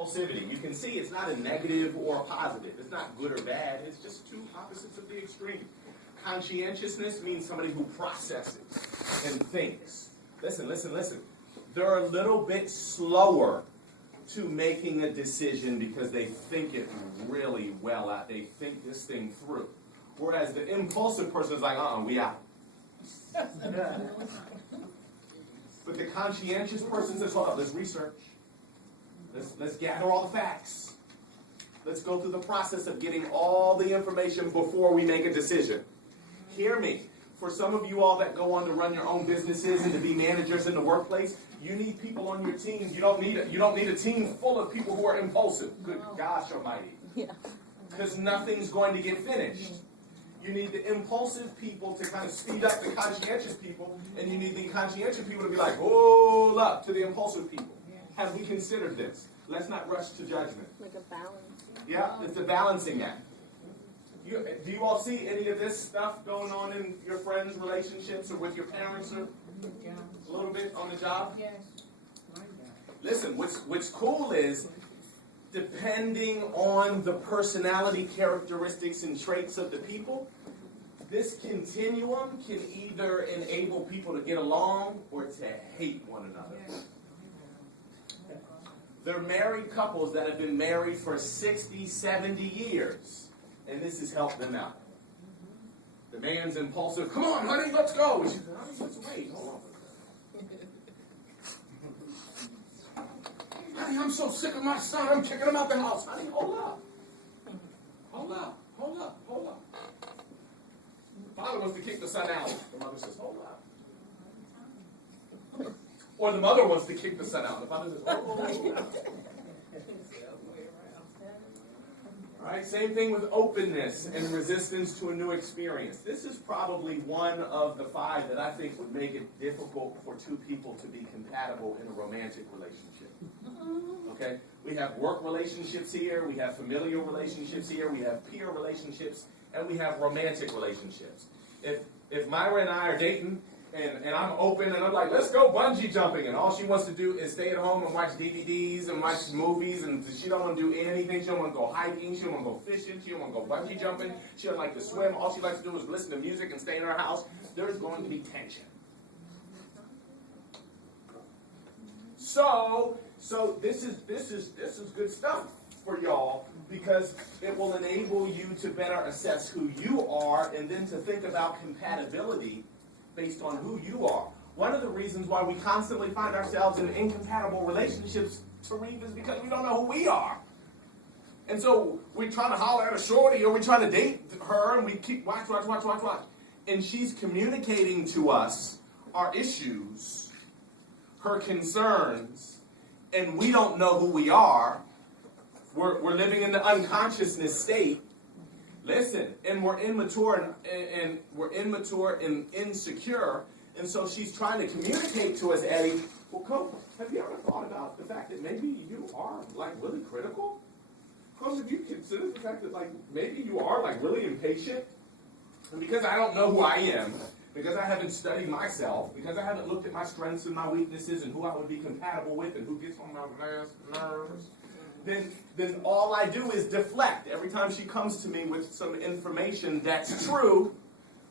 impulsivity. You can see it's not a negative or a positive. It's not good or bad. It's just two opposites of the extreme. Conscientiousness means somebody who processes and thinks. Listen. They're a little bit slower to making a decision because they think it really well out. They think this thing through. Whereas the impulsive person is like, we out. But the conscientious person says, hold up, let's research. Let's gather all the facts. Let's go through the process of getting all the information before we make a decision. Hear me. For some of you all that go on to run your own businesses and to be managers in the workplace, you need people on your team. You don't need a team full of people who are impulsive. Good gosh almighty. Because nothing's going to get finished. You need the impulsive people to kind of speed up the conscientious people, and you need the conscientious people to be like, hold up to the impulsive people. Have we considered this? Let's not rush to judgment. Like a balance. Yeah, it's a balancing act. Do you all see any of this stuff going on in your friends' relationships or with your parents or a little bit on the job? Yes. Listen, what's cool is, depending on the personality characteristics and traits of the people, this continuum can either enable people to get along or to hate one another. There are married couples that have been married for 60, 70 years, and this has helped them out. The man's impulsive, come on, honey, let's go. And she's like, honey, let's wait, hold on. Honey, I'm so sick of my son, I'm kicking him out the house. Honey, hold up. Hold up. The father wants to kick the son out. The mother says, hold up. Or the mother wants to kick the son out. The father says, hold up. Right? Same thing with openness and resistance to a new experience. This is probably one of the 5 that I think would make it difficult for 2 people to be compatible in a romantic relationship. Okay? We have work relationships here, we have familial relationships here, we have peer relationships, and we have romantic relationships. If Myra and I are dating, and I'm open, and I'm like, let's go bungee jumping, and all she wants to do is stay at home and watch DVDs and watch movies, and she don't want to do anything. She don't want to go hiking, she don't want to go fishing, she don't want to go bungee jumping, she don't like to swim. All she likes to do is listen to music and stay in her house. There's going to be tension. So this is good stuff for y'all, because it will enable you to better assess who you are, and then to think about compatibility based on who you are. One of the reasons why we constantly find ourselves in incompatible relationships, Tariq, is because we don't know who we are. And so we're trying to holler at a shorty, or we're trying to date her, and we keep watch. And she's communicating to us our issues, her concerns, and we don't know who we are. We're living in the unconsciousness state. Listen, and we're immature and insecure, and so she's trying to communicate to us, Eddie, well, Coach, have you ever thought about the fact that maybe you are, like, really critical? Coach, have you considered the fact that, like, maybe you are, like, really impatient? And because I don't know who I am, because I haven't studied myself, because I haven't looked at my strengths and my weaknesses and who I would be compatible with and who gets on my last nerves, then all I do is deflect every time she comes to me with some information that's true,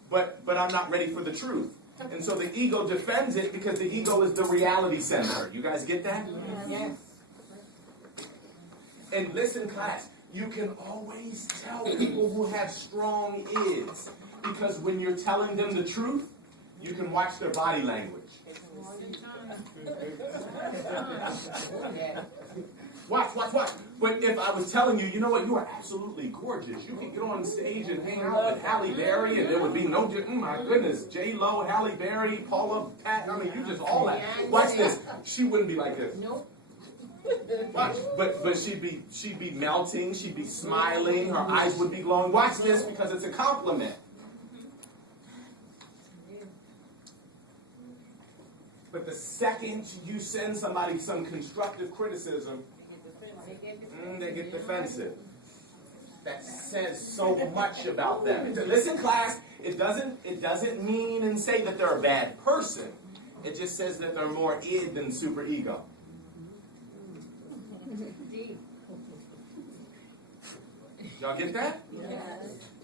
but I'm not ready for the truth. And so the ego defends it because the ego is the reality center. You guys get that? Yes. And listen, class, you can always tell people who have strong is, because when you're telling them the truth, you can watch their body language. Watch. But if I was telling you, you know what, you are absolutely gorgeous. You can get on stage and hang out with Halle Berry, and there would be no, my goodness, J-Lo, Halle Berry, Paula Patton, I mean, you just all that. Watch this. She wouldn't be like this. Nope. Watch. But she'd be melting, she'd be smiling, her eyes would be glowing. Watch this, because it's a compliment. But the second you send somebody some constructive criticism, they get defensive. That says so much about them. Listen, class, it doesn't mean and say that they're a bad person. It just says that they're more id than super ego. Deep. Y'all get that? Yes.